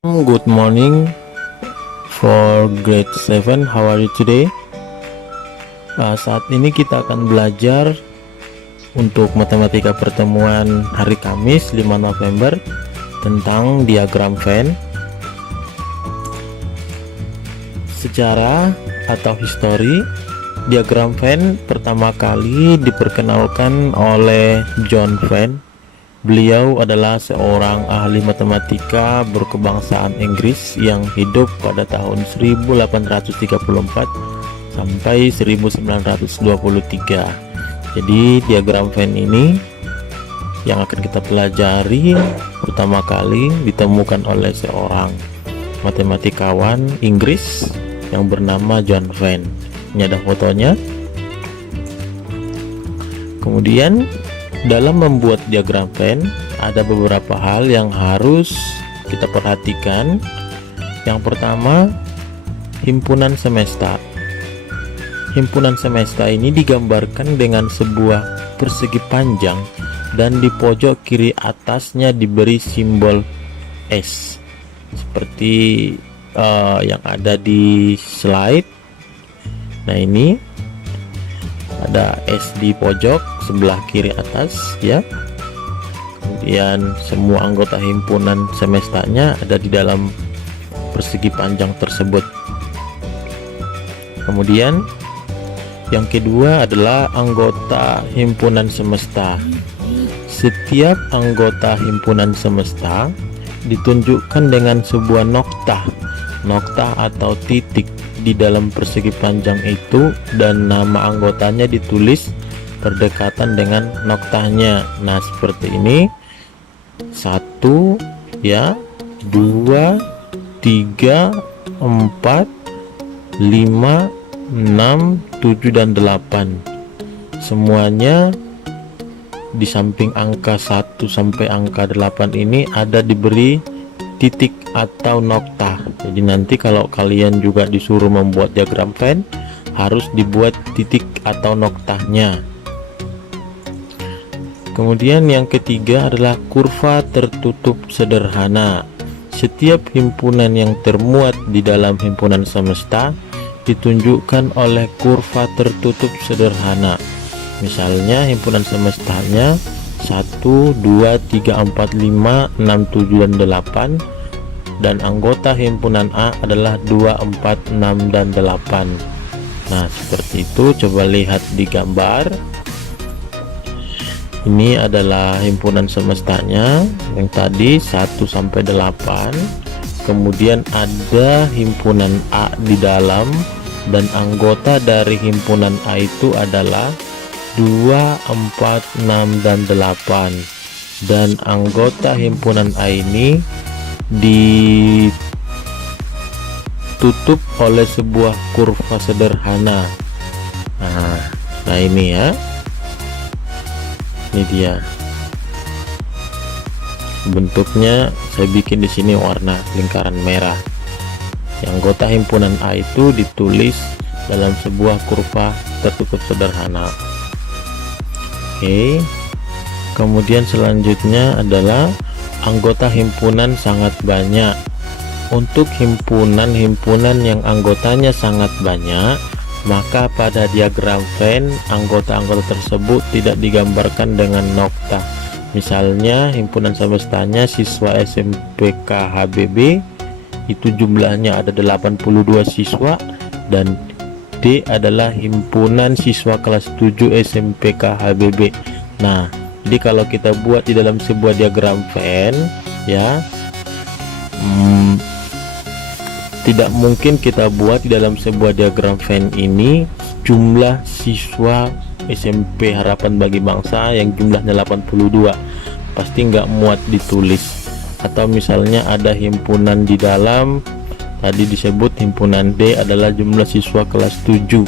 Good morning for grade 7. How are you today? Saat ini kita akan belajar untuk matematika pertemuan hari Kamis 5 November tentang diagram Venn. Sejarah atau histori, diagram Venn pertama kali diperkenalkan oleh John Venn. Beliau adalah seorang ahli matematika berkebangsaan Inggris yang hidup pada tahun 1834 sampai 1923. Jadi diagram Venn ini yang akan kita pelajari pertama kali ditemukan oleh seorang matematikawan Inggris yang bernama John Venn. Ini ada fotonya. Kemudian dalam membuat diagram Venn ada beberapa hal yang harus kita perhatikan. Yang pertama, himpunan semesta. Himpunan semesta ini digambarkan dengan sebuah persegi panjang dan di pojok kiri atasnya diberi simbol S seperti yang ada di slide. Nah, ini ada S di pojok sebelah kiri atas ya. Kemudian semua anggota himpunan semestanya ada di dalam persegi panjang tersebut. Kemudian yang kedua adalah anggota himpunan semesta. Setiap anggota himpunan semesta ditunjukkan dengan sebuah noktah atau titik di dalam persegi panjang itu, dan nama anggotanya ditulis berdekatan dengan noktahnya. Nah, seperti ini. 1 ya, 2, 3, 4, 5, 6, 7 dan 8. Semuanya di samping angka 1 sampai angka 8 ini ada diberi titik atau noktah. Jadi nanti kalau kalian juga disuruh membuat diagram Venn, harus dibuat titik atau noktahnya. Kemudian yang ketiga adalah kurva tertutup sederhana. Setiap himpunan yang termuat di dalam himpunan semesta ditunjukkan oleh kurva tertutup sederhana. Misalnya himpunan semestanya 1, 2, 3, 4, 5, 6, 7 dan 8, dan anggota himpunan A adalah 2, 4, 6 dan 8. Nah, seperti itu. Coba lihat di gambar. Ini adalah himpunan semestanya yang tadi 1 sampai 8. Kemudian ada himpunan A di dalam, dan anggota dari himpunan A itu adalah 2, 4, 6 dan 8. Dan anggota himpunan A ini ditutup oleh sebuah kurva sederhana. Nah ini ya, ini dia bentuknya. Saya bikin di sini warna lingkaran merah. Yang anggota himpunan A itu ditulis dalam sebuah kurva tertutup sederhana. Oke. Kemudian selanjutnya adalah anggota himpunan sangat banyak. Untuk himpunan yang anggotanya sangat banyak, maka pada diagram Venn anggota-anggota tersebut tidak digambarkan dengan noktah. Misalnya himpunan semestanya siswa SMPK HBB itu jumlahnya ada 82 siswa, dan D adalah himpunan siswa kelas 7 SMPK HBB. Nah, jadi kalau kita buat di dalam sebuah diagram Venn ya, tidak mungkin kita buat di dalam sebuah diagram Venn ini jumlah siswa SMP Harapan Bagi Bangsa yang jumlahnya 82, pasti nggak muat ditulis. Atau misalnya ada himpunan di dalam, tadi disebut himpunan D adalah jumlah siswa kelas 7.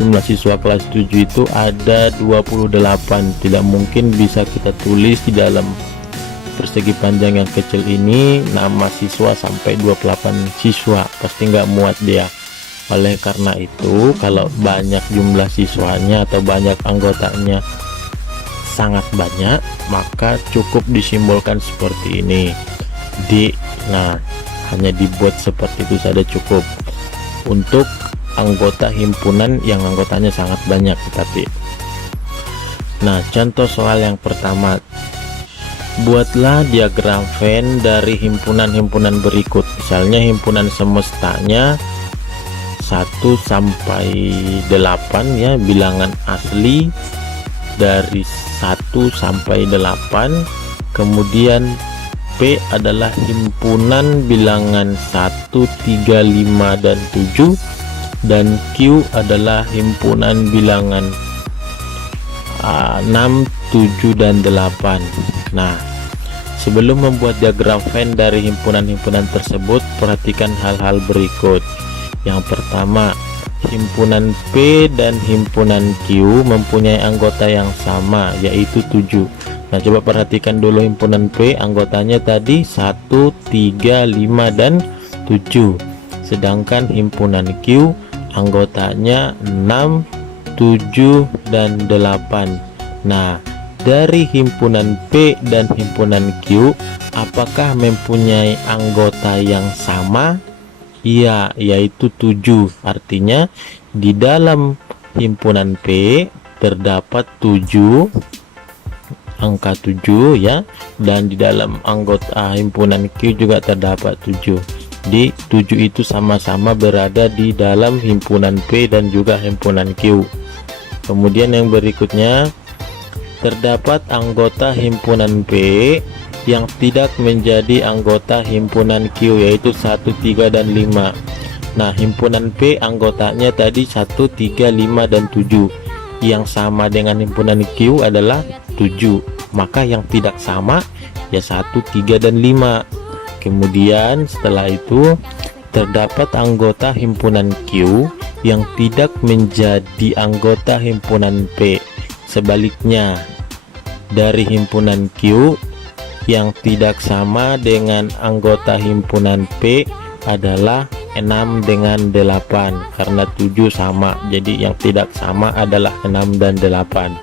Jumlah siswa kelas 7 itu ada 28, tidak mungkin bisa kita tulis di dalam persegi panjang yang kecil ini nama siswa sampai 28 siswa, pasti nggak muat dia. Oleh karena itu, kalau banyak jumlah siswanya atau banyak anggotanya sangat banyak, maka cukup disimbolkan seperti ini D. Nah, hanya dibuat seperti itu saja cukup untuk anggota himpunan yang anggotanya sangat banyak. Tapi nah, contoh soal yang pertama, buatlah diagram Venn dari himpunan-himpunan berikut. Misalnya himpunan semestanya 1 sampai 8 ya, bilangan asli dari 1 sampai 8. Kemudian P adalah himpunan bilangan 1, 3, 5 dan 7, dan Q adalah himpunan bilangan 6, 7 dan 8. Nah, sebelum membuat diagram Venn dari himpunan-himpunan tersebut, perhatikan hal-hal berikut. Yang pertama, himpunan P dan himpunan Q mempunyai anggota yang sama, yaitu 7. Nah, coba perhatikan dulu himpunan P, anggotanya tadi 1, 3, 5 dan 7. Sedangkan himpunan Q anggotanya 6, 7 dan 8. Nah, dari himpunan P dan himpunan Q, apakah mempunyai anggota yang sama? Iya, yaitu 7. Artinya di dalam himpunan P terdapat 7, angka 7 ya, dan di dalam anggota himpunan Q juga terdapat 7. Di 7 itu sama-sama berada di dalam himpunan P dan juga himpunan Q. Kemudian yang berikutnya, terdapat anggota himpunan P yang tidak menjadi anggota himpunan Q, yaitu 1, 3 dan 5. Nah, himpunan P anggotanya tadi 1, 3, 5 dan 7. Yang sama dengan himpunan Q adalah 7. Maka yang tidak sama ya 1, 3 dan 5. Kemudian setelah itu terdapat anggota himpunan Q yang tidak menjadi anggota himpunan P. Sebaliknya, dari himpunan Q yang tidak sama dengan anggota himpunan P adalah 6 dengan 8, karena 7 sama, jadi yang tidak sama adalah 6 dan 8.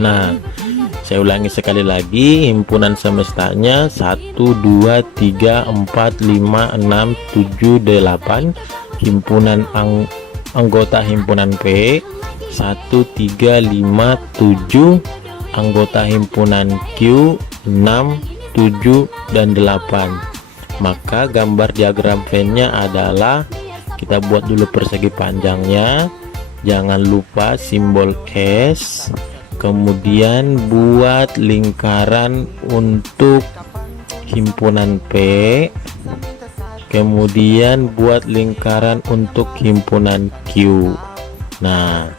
Nah, saya ulangi sekali lagi, himpunan semestanya 1, 2, 3, 4, 5, 6, 7, 8. Himpunan anggota himpunan P 1, 3, 5, 7. Anggota himpunan Q 6, 7 dan 8. Maka gambar diagram Venn-nya adalah, kita buat dulu persegi panjangnya, jangan lupa simbol S, kemudian buat lingkaran untuk himpunan P, kemudian buat lingkaran untuk himpunan Q. Nah,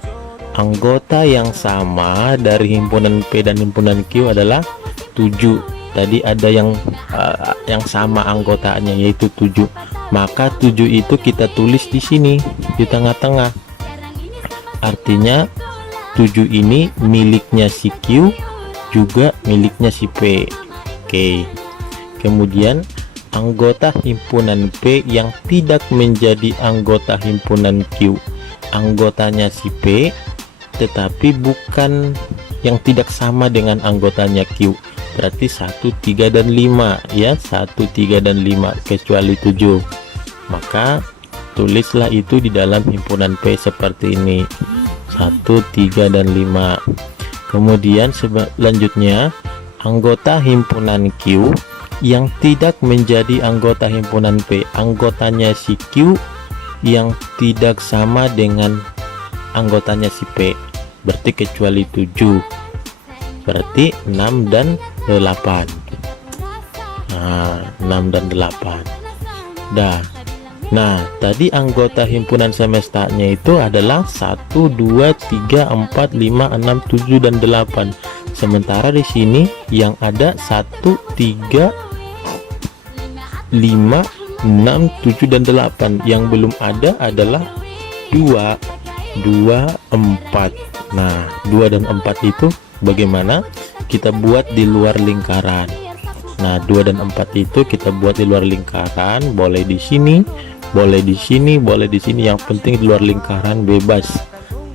anggota yang sama dari himpunan P dan himpunan Q adalah 7. Tadi ada yang sama anggotanya, yaitu 7. Maka 7 itu kita tulis di sini di tengah-tengah. Artinya 7 ini miliknya si Q juga miliknya si P. Oke. Kemudian anggota himpunan P yang tidak menjadi anggota himpunan Q, anggotanya si P tetapi bukan yang tidak sama dengan anggotanya Q. Berarti 1, 3 dan 5 ya, 1, 3 dan 5 kecuali 7. Maka tulislah itu di dalam himpunan P seperti ini, 1, 3 dan 5. Kemudian selanjutnya, anggota himpunan Q yang tidak menjadi anggota himpunan P, anggotanya si Q yang tidak sama dengan anggotanya si P, berarti kecuali 7, berarti 6 dan 8. Nah, 6 dan 8 dah. Nah, tadi anggota himpunan semestanya itu adalah 1, 2, 3, 4, 5, 6, 7 dan 8. Sementara di sini yang ada 1, 3, 5, 6, 7 dan 8. Yang belum ada adalah 2, 4. Nah, 2 dan 4 itu bagaimana? Kita buat di luar lingkaran. Nah, 2 dan 4 itu kita buat di luar lingkaran, boleh di sini, boleh di sini, boleh di sini, yang penting di luar lingkaran bebas.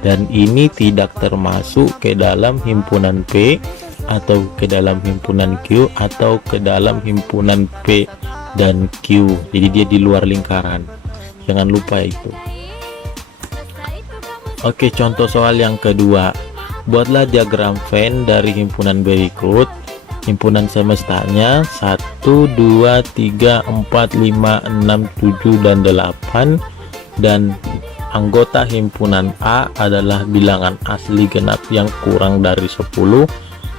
Dan ini tidak termasuk ke dalam himpunan P atau ke dalam himpunan Q atau ke dalam himpunan P dan Q. Jadi dia di luar lingkaran, jangan lupa itu. Oke, contoh soal yang kedua. Buatlah diagram Venn dari himpunan berikut. Himpunan semestanya 1, 2, 3, 4, 5, 6, 7, dan 8, dan anggota himpunan A adalah bilangan asli genap yang kurang dari 10,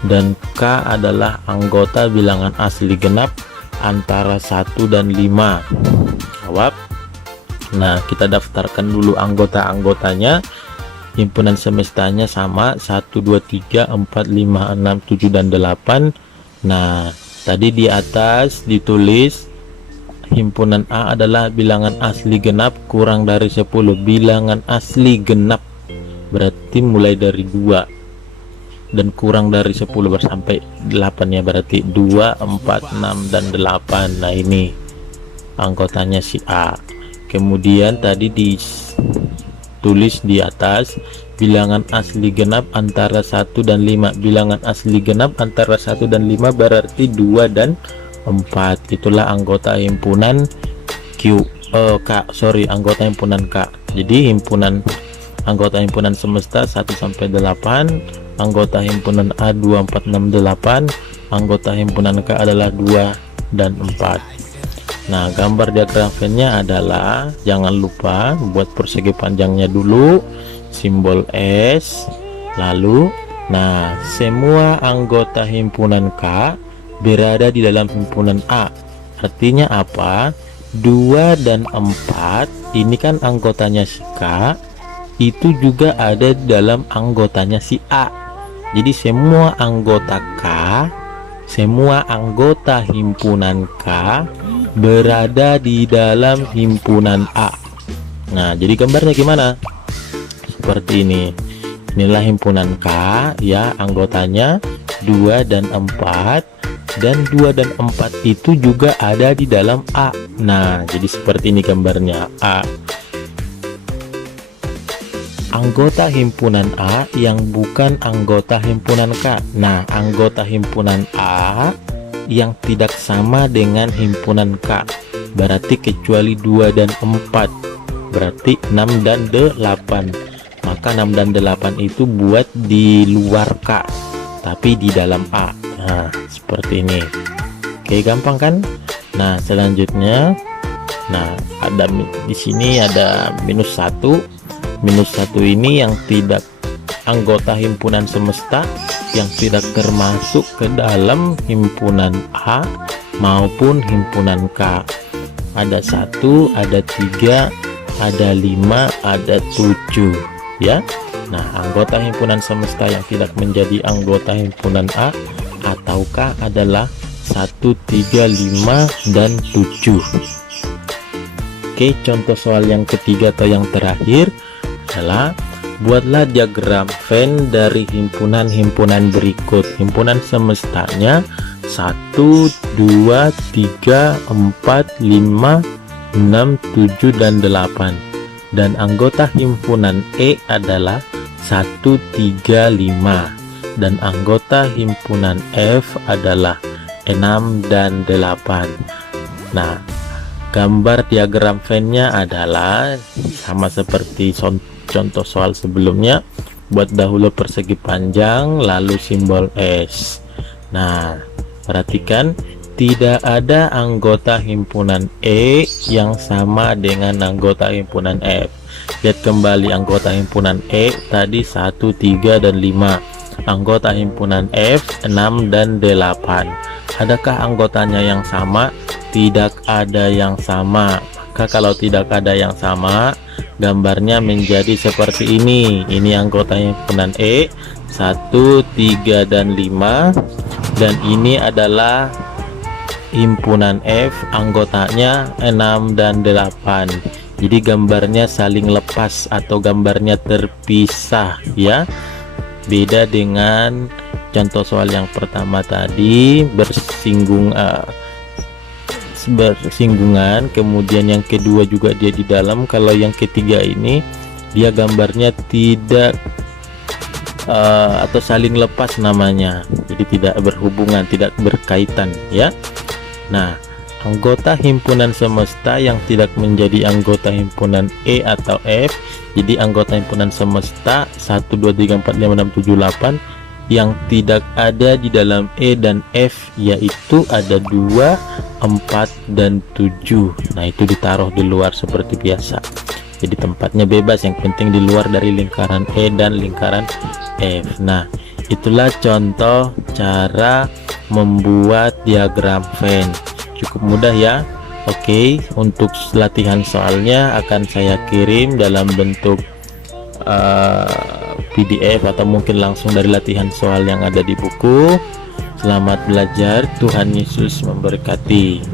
dan K adalah anggota bilangan asli genap antara 1 dan 5. Jawab. Nah, kita daftarkan dulu anggota-anggotanya. Himpunan semestanya sama 1, 2, 3, 4, 5, 6, 7, dan 8. Nah, tadi di atas ditulis himpunan A adalah bilangan asli genap kurang dari 10. Bilangan asli genap berarti mulai dari 2 dan kurang dari 10 sampai 8 ya, berarti 2, 4, 6, dan 8. Nah, ini anggotanya si A. Kemudian tadi ditulis di atas bilangan asli genap antara 1 dan 5. Bilangan asli genap antara 1 dan 5 berarti 2 dan 4. Itulah anggota himpunan anggota himpunan K. Jadi anggota himpunan semesta 1 sampai 8, anggota himpunan A 2, 4, 6, 8, anggota himpunan K adalah 2 dan 4. Nah, gambar diagram Venn-nya adalah, jangan lupa buat persegi panjangnya dulu, simbol S, lalu nah semua anggota himpunan K berada di dalam himpunan A. Artinya apa? 2 dan 4 ini kan anggotanya si K, itu juga ada di dalam anggotanya si A. Jadi semua anggota K, semua anggota himpunan K berada di dalam himpunan A. Nah, jadi gambarnya gimana? Seperti ini. Inilah himpunan K ya, anggotanya 2 dan 4, dan 2 dan 4 itu juga ada di dalam A. Nah, jadi seperti ini gambarnya. A, anggota himpunan A yang bukan anggota himpunan K. Nah, anggota himpunan A yang tidak sama dengan himpunan K berarti kecuali 2 dan 4, berarti 6 dan 8. Maka 6 dan 8 itu buat di luar K tapi di dalam A. Nah, seperti ini. Oke, gampang kan? Nah, selanjutnya, nah ada di sini ada -1. -1 ini yang tidak anggota himpunan semesta, yang tidak termasuk ke dalam himpunan A maupun himpunan K. Ada 1, ada 3, ada 5, ada 7 ya. Nah, anggota himpunan semesta yang tidak menjadi anggota himpunan A atau K adalah 1, 3, 5, dan 7. Oke, contoh soal yang ketiga atau yang terakhir adalah buatlah diagram Venn dari himpunan-himpunan berikut. Himpunan semestanya 1, 2, 3, 4, 5, 6, 7, dan 8. Dan anggota himpunan E adalah 1, 3, 5. Dan anggota himpunan F adalah 6 dan 8. Nah, gambar diagram Venn-nya adalah sama seperti contoh soal sebelumnya. Buat dahulu persegi panjang lalu simbol S. Nah, perhatikan tidak ada anggota himpunan E yang sama dengan anggota himpunan F. Lihat kembali anggota himpunan E tadi 1, 3, dan 5. Anggota himpunan F 6 dan 8. Adakah anggotanya yang sama? Tidak ada yang sama. Maka kalau tidak ada yang sama, gambarnya menjadi seperti ini. Ini anggota himpunan E 1, 3, dan 5, dan ini adalah himpunan F, anggotanya 6 dan 8. Jadi gambarnya saling lepas atau gambarnya terpisah ya. Beda dengan contoh soal yang pertama tadi bersinggungan, kemudian yang kedua juga dia di dalam. Kalau yang ketiga ini dia gambarnya tidak atau saling lepas namanya, jadi tidak berhubungan, tidak berkaitan ya. Nah, anggota himpunan semesta yang tidak menjadi anggota himpunan E atau F. Jadi anggota himpunan semesta 1 2 3 4 5 6 7 8 yang tidak ada di dalam E dan F, yaitu ada 2 4 dan 7. Nah, itu ditaruh di luar seperti biasa. Jadi tempatnya bebas, yang penting di luar dari lingkaran E dan lingkaran F. Nah, itulah contoh cara membuat diagram Venn. Cukup mudah ya. Oke, untuk latihan soalnya akan saya kirim dalam bentuk PDF atau mungkin langsung dari latihan soal yang ada di buku. Selamat belajar, Tuhan Yesus memberkati.